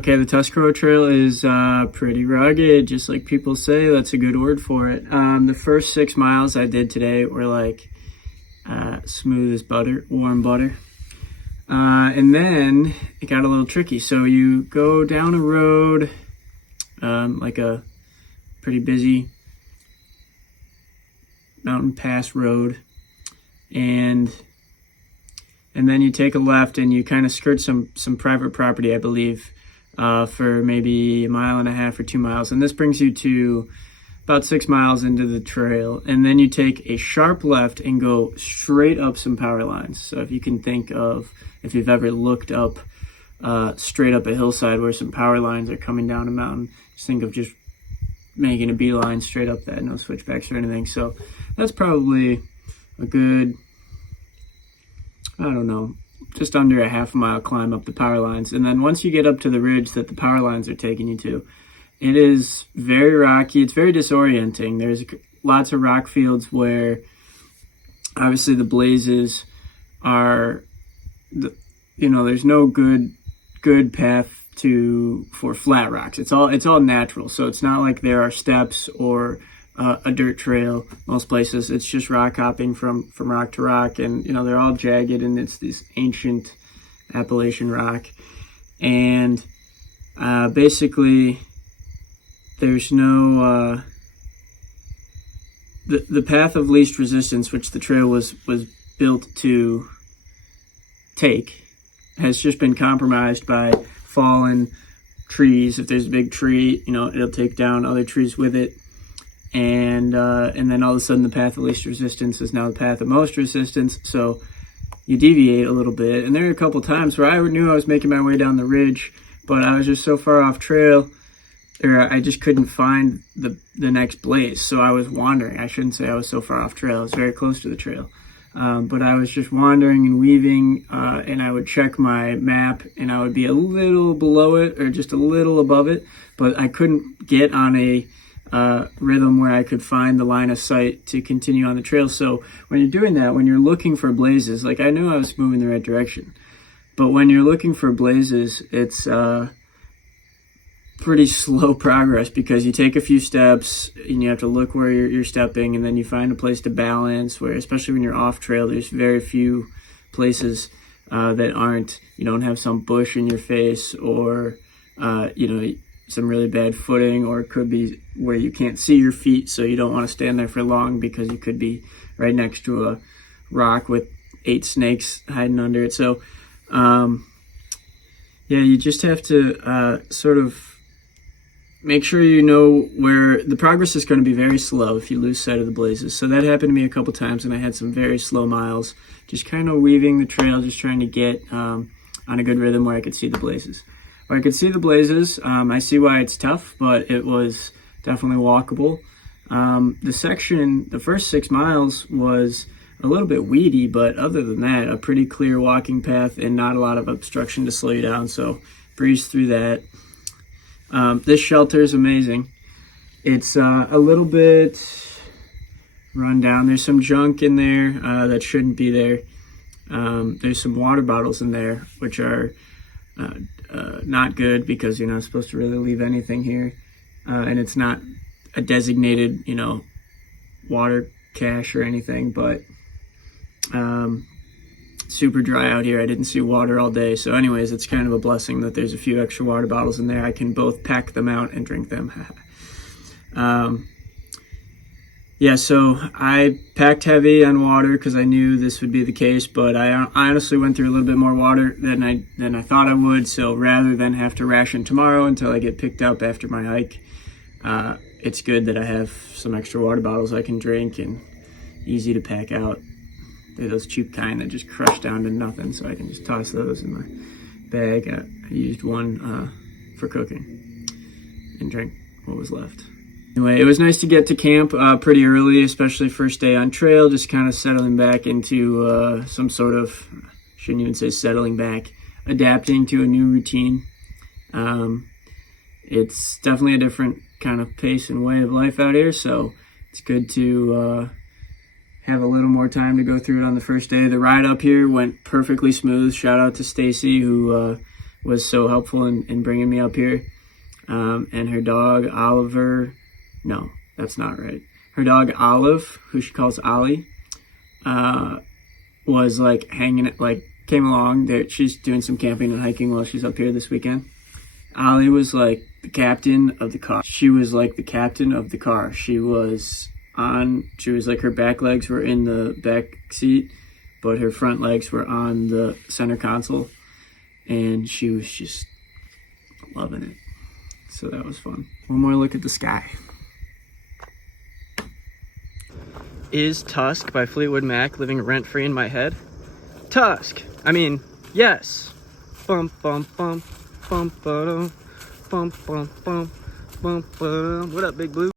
Okay, the Tuscarora Trail is pretty rugged, just like people say. That's a good word for it. The first 6 miles I did today were like smooth as butter, warm butter. And then it got a little tricky. So you go down a road, like a pretty busy mountain pass road, and then you take a left and you kind of skirt some private property, I believe, for maybe 1.5 miles or 2 miles. And this brings you to about 6 miles into the trail. And then you take a sharp left and go straight up some power lines. So if you can think of, if you've ever looked up straight up a hillside where some power lines are coming down a mountain, just think of just making a beeline straight up that, no switchbacks or anything. So that's probably a good, I don't know, just under a 1/2 mile climb up the power lines. And then once you get up to the ridge that the power lines are taking you to, it is very rocky. It's very disorienting. There's lots of rock fields where obviously the blazes are, there's no good path for flat rocks. It's all natural. So it's not like there are steps or a dirt trail. Most places it's just rock hopping from rock to rock, and they're all jagged, and it's this ancient Appalachian rock. And basically there's no the path of least resistance, which the trail was built to take, has just been compromised by fallen trees. If there's a big tree, it'll take down other trees with it. And then all of a sudden the path of least resistance is now the path of most resistance. So you deviate a little bit. And there are a couple times where I knew I was making my way down the ridge, but I was just so far off trail, or I just couldn't find the next blaze. So I was wandering. I shouldn't say I was so far off trail. I was very close to the trail. But I was just wandering and weaving, and I would check my map, and I would be a little below it or just a little above it, but I couldn't get on a rhythm where I could find the line of sight to continue on the trail. So when you're doing that, when you're looking for blazes, like I knew I was moving in the right direction, but when you're looking for blazes, it's pretty slow progress, because you take a few steps and you have to look where you're stepping, and then you find a place to balance, where especially when you're off trail, there's very few places that aren't, you don't have some bush in your face, or some really bad footing, or it could be where you can't see your feet, so you don't want to stand there for long because you could be right next to a rock with 8 snakes hiding under it. So you just have to sort of make sure you know where the progress is going to be very slow if you lose sight of the blazes. So that happened to me a couple times, and I had some very slow miles, just kind of weaving the trail, just trying to get on a good rhythm where I could see the blazes. Where I could see the blazes, I see why it's tough, but it was definitely walkable. The first 6 miles was a little bit weedy, but other than that, a pretty clear walking path and not a lot of obstruction to slow you down. So breeze through that. This shelter is amazing. It's a little bit run down. There's some junk in there that shouldn't be there. There's some water bottles in there, which are not good, because you're not supposed to really leave anything here. And it's not a designated, water cache or anything, but super dry out here. I didn't see water all day. So anyways, it's kind of a blessing that there's a few extra water bottles in there. I can both pack them out and drink them. So I packed heavy on water because I knew this would be the case, but I honestly went through a little bit more water than I thought I would. So rather than have to ration tomorrow until I get picked up after my hike, it's good that I have some extra water bottles I can drink and easy to pack out. They're those cheap kind that just crush down to nothing, so I can just toss those in my bag. I used one for cooking and drank what was left. Anyway, it was nice to get to camp pretty early, especially first day on trail, just kind of settling back into some sort of, shouldn't even say settling back, adapting to a new routine. It's definitely a different kind of pace and way of life out here, so it's good to have a little more time to go through it on the first day. The ride up here went perfectly smooth. Shout out to Stacy, who was so helpful in bringing me up here. And her dog, Oliver, no, that's not right. Her dog, Olive, who she calls Ollie, was like came along there. She's doing some camping and hiking while she's up here this weekend. Ollie was like the captain of the car. She was like the captain of the car. She was like, her back legs were in the back seat, but her front legs were on the center console, and she was just loving it. So that was fun. One more look at the sky. Is Tusk by Fleetwood Mac living rent-free in my head? Tusk! I mean, yes! Bum bum bum bum ba-dum, bum bum bum bum ba-dum. What up, Big Blue?